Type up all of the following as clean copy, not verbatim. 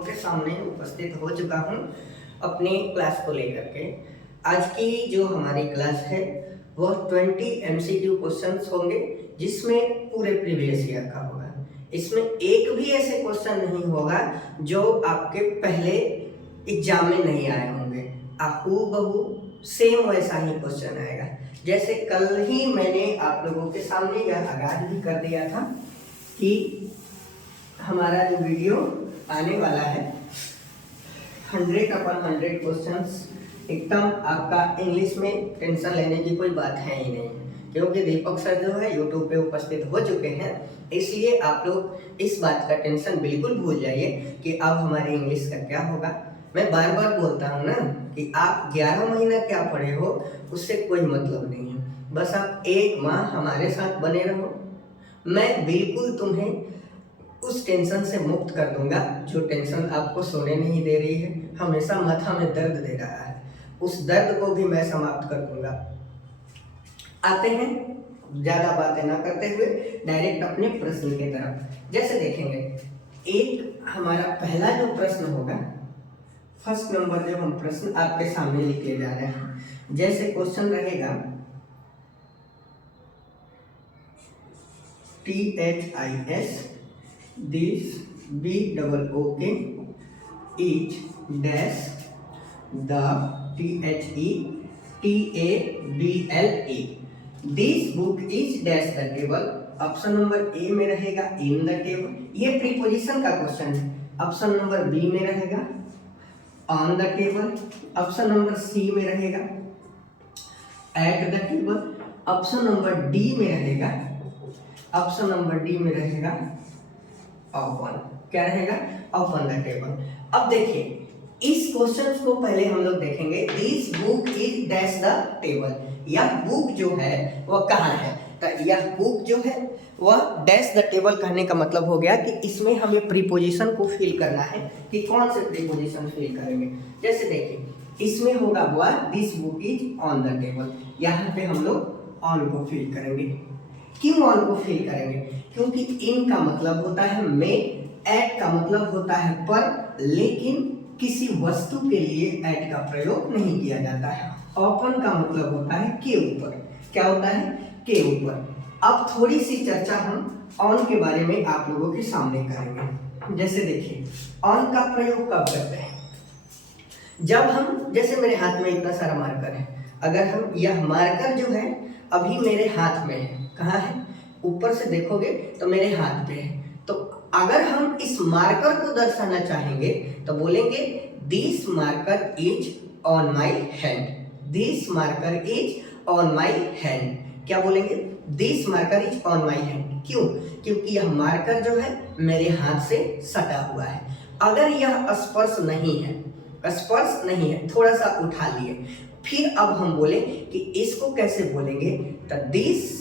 के सामने उपस्थित हो चुका हूँ अपनी क्लास को लेकर के। आज की जो हमारी क्लास है वह 20 MCQ क्वेश्चंस होंगे, जिसमें पूरे प्रीवियस ईयर का होगा। इसमें एक भी ऐसे क्वेश्चन नहीं होगा जो आपके पहले एग्जाम में नहीं आए होंगे। हूबहू सेम वैसा ही क्वेश्चन आएगा। जैसे कल ही मैंने आप लोगों के सामने यह आगाज भी कर दिया था कि हमारा जो वीडियो आने वाला है 100/100 क्वेश्चंस, एकदम आपका इंग्लिश में टेंशन लेने की कोई बात है ही नहीं, क्योंकि दीपक सर जो है यूट्यूब पे उपस्थित हो चुके हैं। इसलिए आप लोग इस बात का टेंशन बिल्कुल भूल जाइए कि अब हमारे इंग्लिश का क्या होगा। मैं बार बार बोलता हूँ ना कि आप 11 महीना क्या पढ़े हो उससे कोई मतलब नहीं है। बस आप 1 माह हमारे साथ बने रहो, मैं बिल्कुल तुम्हें उस टेंशन से मुक्त कर दूंगा जो टेंशन आपको सोने नहीं दे रही है, हमेशा माथा में दर्द दे रहा है। उस दर्द को भी मैं समाप्त कर दूंगा। आते हैं ज्यादा बातें ना करते हुए डायरेक्ट अपने प्रश्न की तरफ। जैसे देखेंगे, एक हमारा पहला जो प्रश्न होगा, फर्स्ट नंबर जो हम प्रश्न आपके सामने लिखे जा रहे हैं, जैसे क्वेश्चन रहेगा THIS this BOOK is dash the THETABLE this book is dash the table। Option number A में रहेगा इन द टेबल, ये प्रीपोजिशन का क्वेश्चन है। ऑप्शन नंबर बी में रहेगा on the table. Option number C में रहेगा at the table. Option number D में रहेगा ओपन। क्या रहेगा? Open the table. अब देखिए, इस क्वेश्चन को पहले हम लोग देखेंगे। This book is dash the table. यह बुक जो है वह कहाँ है? तो यह बुक जो है वह डैश द टेबल कहने का मतलब हो गया कि इसमें हमें प्रीपोजिशन को फिल करना है। कि कौन से प्रीपोजिशन फिल करेंगे? जैसे देखिए, इसमें होगा वह this book is on the table. यहाँ पे हम लोग ऑन को फिल करेंगे। क्यों ऑन को फिल करेंगे? क्योंकि इन का मतलब होता है में, एट का मतलब होता है पर, लेकिन किसी वस्तु के लिए एट का प्रयोग नहीं किया जाता है। ओपन का मतलब होता है के ऊपर। क्या होता है? के ऊपर। अब थोड़ी सी चर्चा हम ऑन के बारे में आप लोगों के सामने करेंगे। जैसे देखिए, ऑन का प्रयोग कब करते हैं? जब हम, जैसे मेरे हाथ में इतना सारा मार्कर है, अगर हम यह मार्कर जो है अभी मेरे हाथ में है, कहाँ है? ऊपर से देखोगे तो मेरे हाथ पे है। तो अगर हम इस मार्कर को दर्शाना चाहेंगे तो बोलेंगे this marker is on my hand. This marker is on my hand. क्या बोलेंगे? This marker is on my hand. क्यों? क्योंकि यह मार्कर जो है मेरे हाथ से सटा हुआ है। अगर यह स्पर्श नहीं है, थोड़ा सा उठा लिए, फिर अब हम बोले कि इसको कैसे बोलेंगे? तो this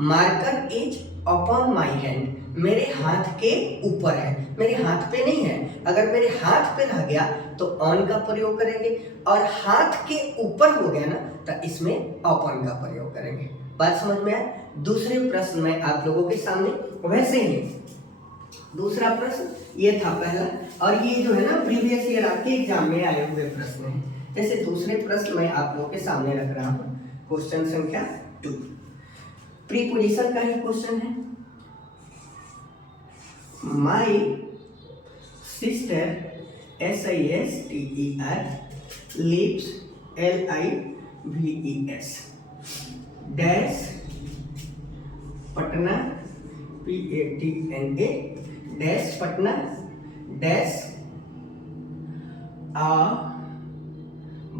marker is upon my hand. मेरे हाथ के ऊपर है, मेरे हाथ पे नहीं है। अगर मेरे हाथ पे रह गया तो ऑन का प्रयोग करेंगे, और हाथ के ऊपर हो गया ना तो इसमें अपॉन का प्रयोग करेंगे। बात समझ में आया? दूसरे प्रश्न में आप लोगों के सामने वैसे ही दूसरा प्रश्न ये था पहला, और ये जो है ना प्रीवियस ईयर आपके एग्जाम में आए हुए प्रश्न हैं। जैसे दूसरे प्रश्न में आप लोगों के सामने रख रहा हूँ, क्वेश्चन संख्या 2, प्रीपोजिशन का ही क्वेश्चन है। My sister SISTER lives LIVES dash Patna PATNA dash Patna dash आ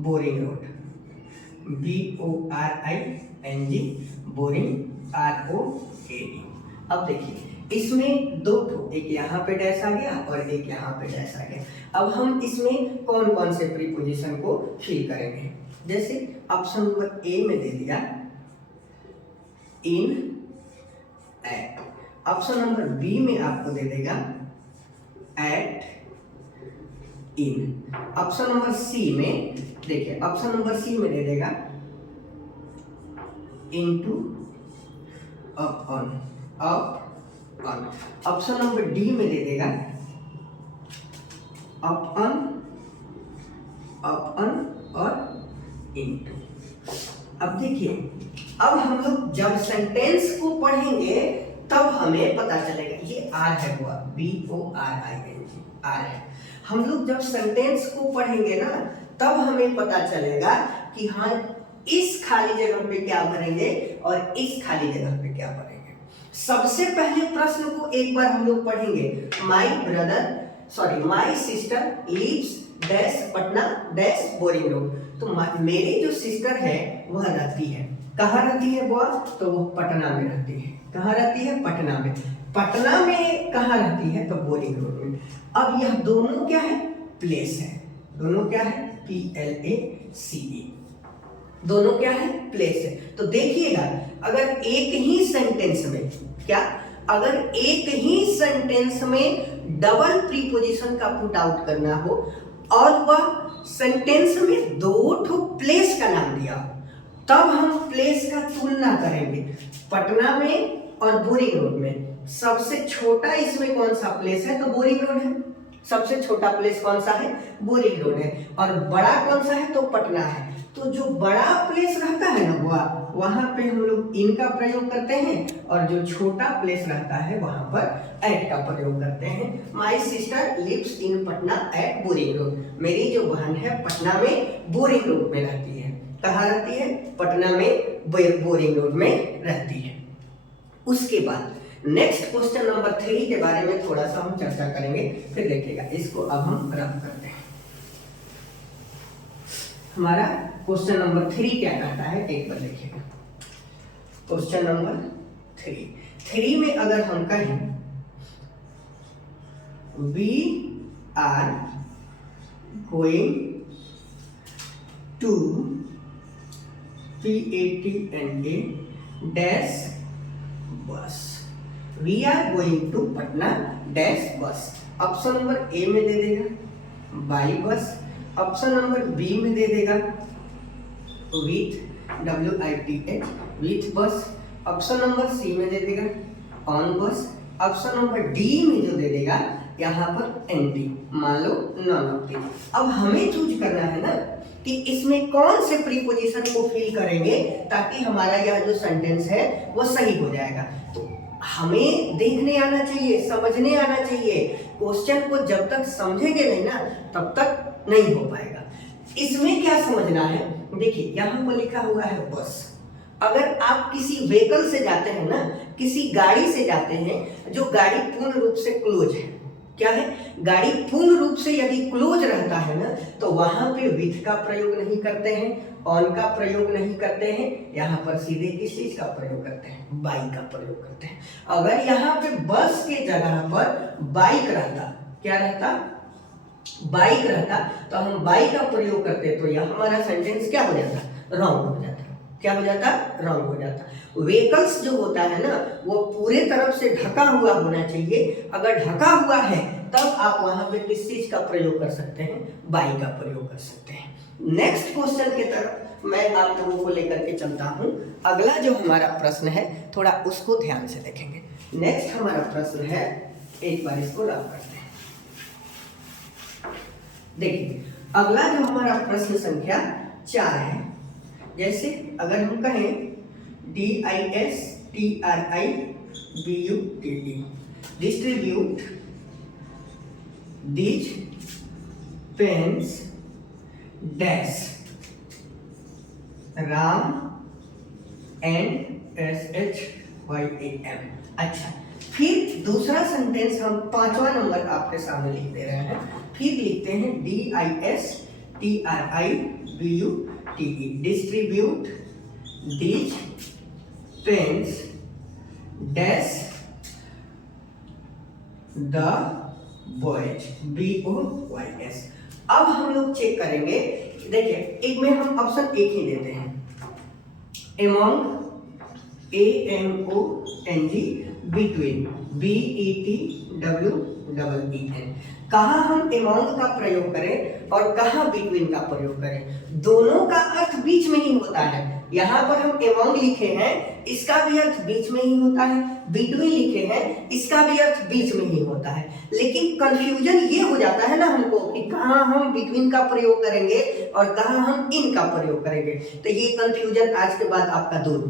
बोरिंग रोड BORING बोरिंग ROAD। अब देखिए, इसमें दो, एक यहाँ पे डैश आ गया और एक यहाँ पे डैश आ गया। अब हम इसमें कौन कौन से प्रीपोजिशन को फिल करेंगे? जैसे ऑप्शन नंबर ए में दे दिया इन एट। ऑप्शन नंबर बी में आपको दे देगा एट इन। ऑप्शन नंबर सी में देखिए, ऑप्शन नंबर सी में दे देगा into upon up on. Option number D में दे देगा अपन और इनटू। अब देखिए, अब हम लोग जब सेंटेंस को पढ़ेंगे तब हमें पता चलेगा, ये आर है हुआ, BORING आर है। हम लोग जब सेंटेंस को पढ़ेंगे ना तब हमें पता चलेगा कि हाँ इस खाली जगह पे क्या भरेंगे और इस खाली जगह पे क्या भरेंगे। सबसे पहले प्रश्न को एक बार हम लोग पढ़ेंगे, my sister lives dash Patna dash Boring Road. तो मेरी जो सिस्टर है वह रहती है, कहाँ रहती है बुआ? तो वो पटना में रहती है। कहाँ रहती है? पटना में। पटना में कहाँ रहती है? तो बोरिंग रोड में। अब यह दोनों क्या है? प्लेस है। दोनों क्या है? PLACE। दोनों क्या है? प्लेस है। तो देखिएगा, अगर एक ही सेंटेंस में अगर एक ही सेंटेंस में डबल प्रीपोजिशन का पुट आउट करना हो और वह सेंटेंस में दो ठो प्लेस का नाम दिया, तब हम प्लेस का तुलना करेंगे पटना में और बोरिंग रोड में। सबसे छोटा इसमें कौन सा प्लेस है? तो बोरिंग रोड है। सबसे छोटा प्लेस कौन सा है? बोरिंग रोड है। और बड़ा कौन सा है? तो पटना है। तो जो बड़ा प्लेस रहता है ना वहां पे हम लोग इन का प्रयोग करते हैं और जो छोटा प्लेस रहता है वहां पर एट का प्रयोग करते हैं। My sister lives in Patna at Boring Road. मेरी जो बहन है पटना में बोरिंग रोड में रहती है। कहाँ रहती है? पटना में बोरिंग रोड में रहती है। उसके बाद नेक्स्ट क्वेश्चन नंबर 3 के बारे में थोड़ा सा हम चर्चा करेंगे, फिर देखिएगा। इसको अब हम रब करते हैं। हमारा क्वेश्चन नंबर 3 क्या कहता है, एक बार देखिएगा। क्वेश्चन नंबर 3 में अगर हम कहें we are going to PATNA dash bus, we are going to Patna dash bus. Option number A में दे देगा by bus, option number B में दे देगा विथ WITH विथ बस, ऑप्शन नंबर सी में दे देगा ऑन बस, ऑप्शन नंबर डी में जो दे देगा यहाँ पर NT, मान लो नॉन ऑफ। अब हमें चूज करना है ना कि इसमें कौन से प्रीपोजिशन को फिल करेंगे ताकि हमारा यह जो सेंटेंस है वो सही हो जाएगा। तो हमें देखने आना चाहिए, समझने आना चाहिए। क्वेश्चन को जब तक समझेंगे नहीं ना तब तक नहीं हो पाएगा। इसमें क्या समझना है, देखिए यहाँ पर लिखा हुआ है बस। अगर आप किसी व्हीकल से जाते हैं ना, किसी गाड़ी से जाते हैं जो गाड़ी पूर्ण रूप से क्लोज है, क्या है? गाड़ी पूर्ण रूप से यदि क्लोज रहता है ना तो वहां पे विथ का प्रयोग नहीं करते हैं, ऑन का प्रयोग नहीं करते हैं, यहाँ पर सीधे किस चीज का प्रयोग करते हैं? बाई का प्रयोग करते हैं। अगर यहाँ पे बस के जगह पर बाइक रहता, क्या रहता? बाइक रहता, तो हम बाइक का प्रयोग करते तो यह हमारा सेंटेंस क्या हो जाता? रॉन्ग हो जाता। क्या हो जाता? रॉन्ग हो जाता। व्हीकल्स जो होता है ना वो पूरे तरफ से ढका हुआ होना चाहिए। अगर ढका हुआ है तब आप वहां पे किस चीज का प्रयोग कर सकते हैं? बाई का प्रयोग कर सकते हैं। नेक्स्ट क्वेश्चन की तरफ मैं आप लोगों को लेकर के चलता हूं। अगला जो हमारा प्रश्न है थोड़ा उसको ध्यान से देखेंगे। नेक्स्ट हमारा प्रश्न है, एक बार इसको रब करते हैं। देखिए अगला जो हमारा प्रश्न संख्या 4 है। जैसे अगर हम कहें DISTRIBUTE distribute these pens dash Ram and SHYAM। अच्छा, फिर दूसरा सेंटेंस हम 5वां नंबर आपके सामने लिख दे रहे हैं। फिर लिखते हैं DISTRIBUTE distribute these pens dash the boys BOYS। अब हम लोग चेक करेंगे, देखिए एक में हम ऑप्शन एक ही देते हैं, among AMONG between BET W double E N. कहाँ हम एमॉन्ग का प्रयोग करें और कहाँ बिटवीन का प्रयोग करें, दोनों का अर्थ बीच में ही होता है। यहाँ पर हम एमॉन्ग लिखे हैं, इसका भी अर्थ बीच में ही होता है, बिटवीन लिखे हैं, इसका भी अर्थ बीच में ही होता है। लेकिन कंफ्यूजन ये हो जाता है ना हमको कि कहाँ हम बिटवीन का प्रयोग करेंगे और कहाँ हम इन का प्रयोग करेंगे। तो ये कंफ्यूजन आज के बाद आपका दूर,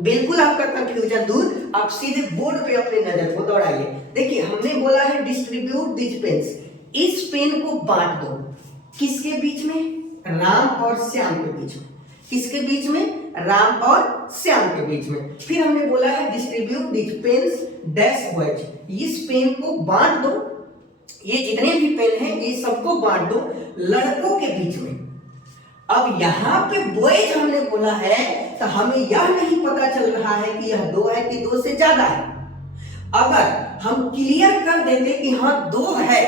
बिल्कुल आपका कंफ्यूजन दूर। आप सीधे बोर्ड पे अपनी नजर को दौड़ाइए। देखिए हमने बोला है डिस्ट्रीब्यूट दिस पेन्स, इस पेन को बांट दो, किसके बीच में, राम और श्याम के बीच में। किसके बीच में, राम और श्याम के बीच में। फिर हमने बोला है distribute this pens dash boys, इस पेन को बांट दो, ये जितने भी पेन हैं ये सबको बांट दो लड़कों के बीच में। अब यहाँ पे बॉयज हमने बोला है तो हमें यह नहीं पता चल रहा है कि यह दो है कि दो से ज्यादा है। अगर हम क्लियर कर देते कि हाँ दो है,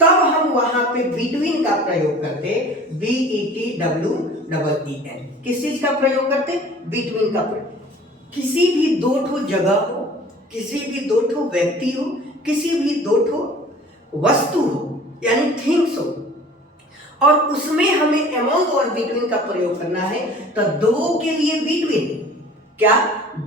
तब हम वहां पे बिटवीन का प्रयोग करते, BETWEEN। किस चीज का प्रयोग करते, बिटवीन का प्रयोग। किसी भी दो ठो जगह हो, किसी भी दो ठो व्यक्ति हो, किसी भी दो ठो वस्तु हो, यानी थिंग्स हो, और उसमें हमें एमॉन्ग और बिटवीन का प्रयोग करना है, तो दो के लिए बिटवीन, क्या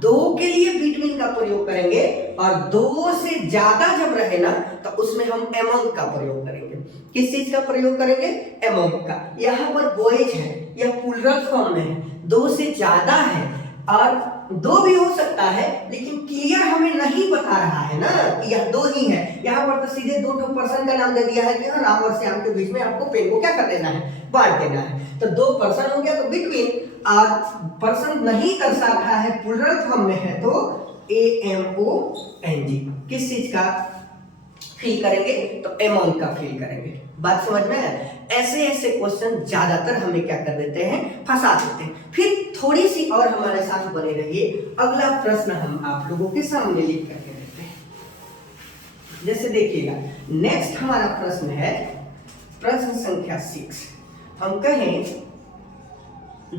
दो के लिए बिटवीन का प्रयोग करेंगे, और दो से ज्यादा जब रहे ना तो उसमें हम एमॉन्ग का प्रयोग करेंगे। किस चीज का प्रयोग करेंगे, एमॉन्ग का। यहाँ पर बॉयज है, यह प्लूरल फॉर्म में है, दो से ज्यादा है, और दो भी हो सकता है लेकिन क्लियर हमें नहीं बता रहा है ना कि यह दो ही है। यहाँ पर तो सीधे दो ठो पर्सन का नाम दे दिया है कि राम और श्याम के बीच में आपको पेन को क्या कर देना है, बांट देना है। तो दो पर्सन हो गया तो बिटवीन, और पर्सन नहीं दर्शा रहा है, प्लूरल फॉर्म में है तो AMONG। किस चीज का फिल करेंगे, तो एमॉन्ग का फिल करेंगे। बात समझ में है। ऐसे ऐसे क्वेश्चन ज्यादातर हमें क्या कर देते हैं, फंसा देते हैं। फिर थोड़ी सी और हमारे साथ बने रहिए, अगला प्रश्न हम आप लोगों के सामने लिख करके देते हैं। जैसे देखिएगा नेक्स्ट हमारा प्रश्न है प्रश्न संख्या 6। हम कहें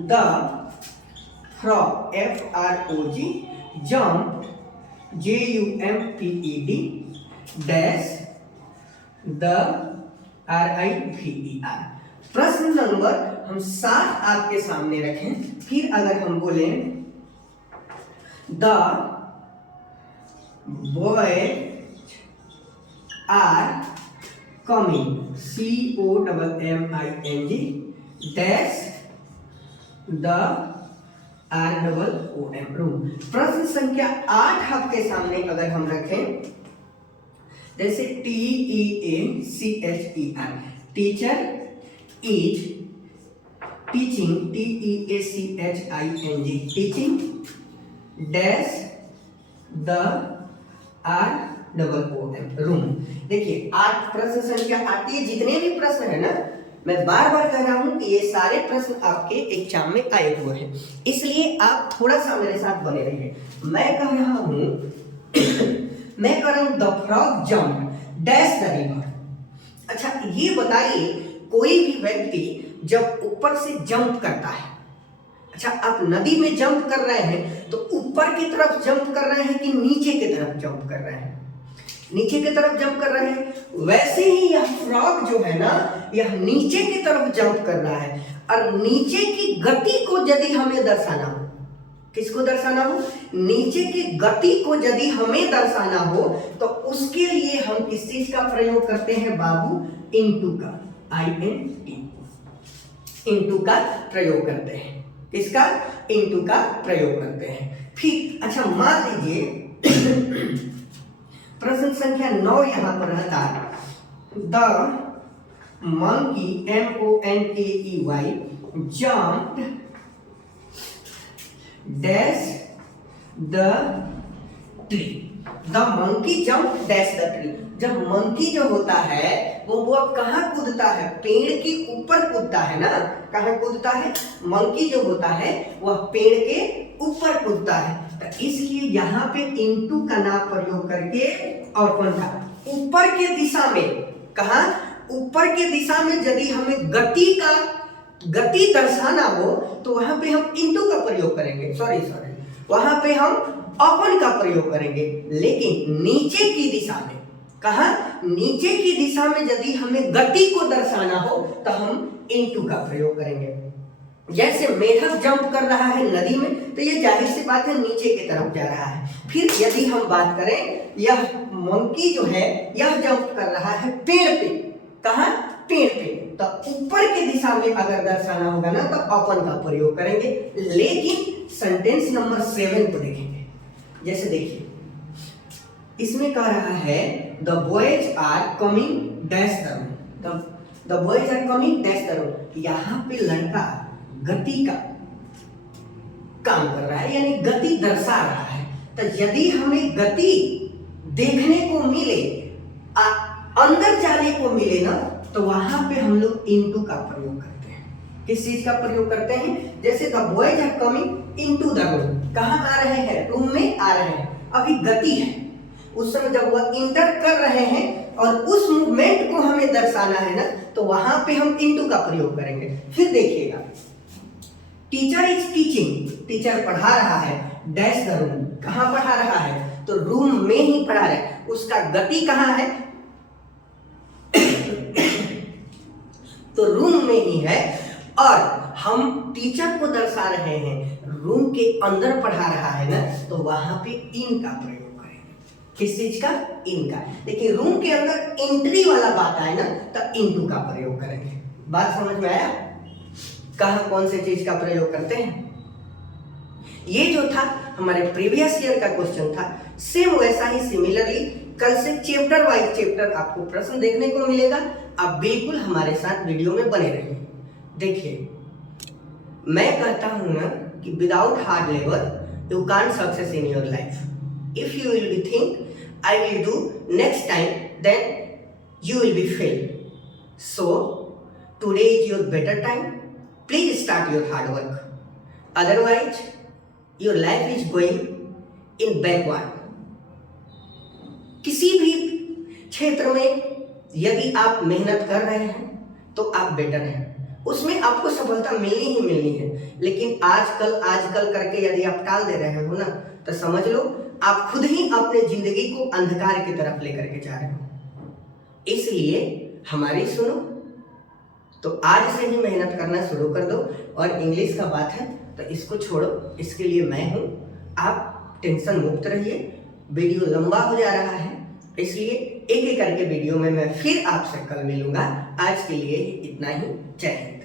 the frog FROG jump JUMPED dash the RIVER। प्रश्न नंबर हम 7 आपके सामने रखें। फिर अगर हम बोलें the boys are coming COMMING dash the ROOM room. प्रश्न संख्या 8 आपके सामने अगर हम रखें, जैसे TEACHER teacher is teaching TEACHING teaching dash the ROOM room. देखिए 8 प्रश्न संख्या 8, ये जितने भी प्रश्न है ना, मैं बार बार कह रहा हूं कि ये सारे प्रश्न आपके एग्जाम में आए हुए हैं, इसलिए आप थोड़ा सा मेरे साथ बने रहिए। मैं कह रहा हूं मैं कर रहा हूं the frog jump dash the river. अच्छा ये बताइए, कोई भी व्यक्ति जब ऊपर से जंप करता है, अच्छा आप नदी में जंप कर रहे हैं तो ऊपर की तरफ जंप कर रहे हैं कि नीचे की तरफ जंप कर रहे हैं, नीचे की तरफ जंप कर रहे हैं। वैसे ही यह फ्रॉग जो है ना, यह नीचे की तरफ जंप कर रहा है, और नीचे की गति को यदि हमें दर्शाना हो, किसको दर्शाना हो, नीचे की गति को यदि हमें दर्शाना हो, तो उसके लिए हम किस चीज का प्रयोग करते हैं बाबू, इनटू का, INT इनटू का प्रयोग करते हैं। किसका, इनटू का प्रयोग करते हैं। फिर अच्छा मान लीजिए प्रश्न संख्या 9 यहां पर रहता the monkey MONKEY jumped dash the tree। The monkey jump dash the tree. जब मंकी जो होता है वो कहाँ कूदता है, पेड़ के ऊपर कूदता है ना। कहाँ कूदता है, मंकी जो होता है वह पेड़ के ऊपर कूदता है, तो इसलिए यहाँ पे इनटू का नाम प्रयोग करके और कौन था, ऊपर के दिशा में, कहा ऊपर के दिशा में यदि हमें गति दर्शाना हो तो वहां पे हम इनटू का प्रयोग करेंगे, सॉरी वहां पे हम अपन का प्रयोग करेंगे। लेकिन नीचे की दिशा में कहाँ, नीचे की दिशा में यदि हमें गति को दर्शाना हो तो हम इनटू का प्रयोग करेंगे। जैसे मेढक जंप कर रहा है नदी में, तो ये जाहिर सी बात है नीचे की तरफ जा रहा है। फिर यदि हम बात करें, यह मंकी जो है यह जंप कर रहा है पेड़ पे, कहाँ, पेड़ पे, तो ऊपर की दिशा में अगर दर्शाना होगा ना तो अपन का प्रयोग करेंगे। लेकिन सेंटेंस नंबर 7 को देखेंगे। जैसे देखिए, इसमें कह रहा है the boys are coming dash the room, the boys are coming dash the room. यहाँ पे लड़का गति का काम कर रहा है, यानी गति दर्शा रहा है। तो यदि हमें गति देखने को मिले, अंदर जाने को मिले ना, तो वहां पे हम लोग इनटू का प्रयोग करते हैं। किस चीज का प्रयोग करते हैं? जैसे the boys are coming into the room, कहां आ रहे हैं? रूम में आ रहे हैं। अभी गति है, उस समय जब वह इंटर कर रहे हैं और उस मूवमेंट को हमें दर्शाना है ना, तो वहां पे हम इनटू का प्रयोग करेंगे। फिर देखिएगा, टीचर इज टीचिंग, टीचर पढ़ा रहा है डैश द रूम, कहां पढ़ा रहा है? तो रूम में ही पढ़ा रहा है। उसका गति कहां है? तो रूम में ही है। और हम टीचर को दर्शा रहे हैं, रूम के अंदर पढ़ा रहा है ना, तो वहां पे इन का प्रयोग करेंगे। किस चीज का? इन का। देखिए, रूम के अंदर एंट्री वाला बात आए ना, तो इनटू का प्रयोग करेंगे। बात समझ में आया? कहां कौन से चीज का प्रयोग करते हैं? ये जो था हमारे प्रीवियस ईयर का क्वेश्चन था, सेम वैसा ही सिमिलरली कल से चैप्टर वाइज चैप्टर आपको प्रश्न देखने को मिलेगा। आप बिल्कुल हमारे साथ वीडियो में बने रहिए। देखिए, मैं कहता हूं ना कि without hard labour you can't success in your life. If you will be think I will do next time, then you will be fail. So today is your better time, please start your hard work, otherwise your life is going in backward. किसी भी क्षेत्र में यदि आप मेहनत कर रहे हैं तो आप बेटर हैं, उसमें आपको सफलता मिलनी ही मिलनी है। लेकिन आजकल करके यदि आप टाल दे रहे हो ना, तो समझ लो आप खुद ही अपने जिंदगी को अंधकार की तरफ लेकर के जा रहे हो। इसलिए हमारी सुनो, तो आज से ही मेहनत करना शुरू कर दो। और इंग्लिश का बात है तो इसको छोड़ो, इसके लिए मैं हूँ। आप टेंशन मुक्त रहिए। वीडियो लंबा हो जा रहा है, इसलिए एक एक करके वीडियो में मैं फिर आपसे कल मिलूंगा। आज के लिए इतना ही। जय हिंद।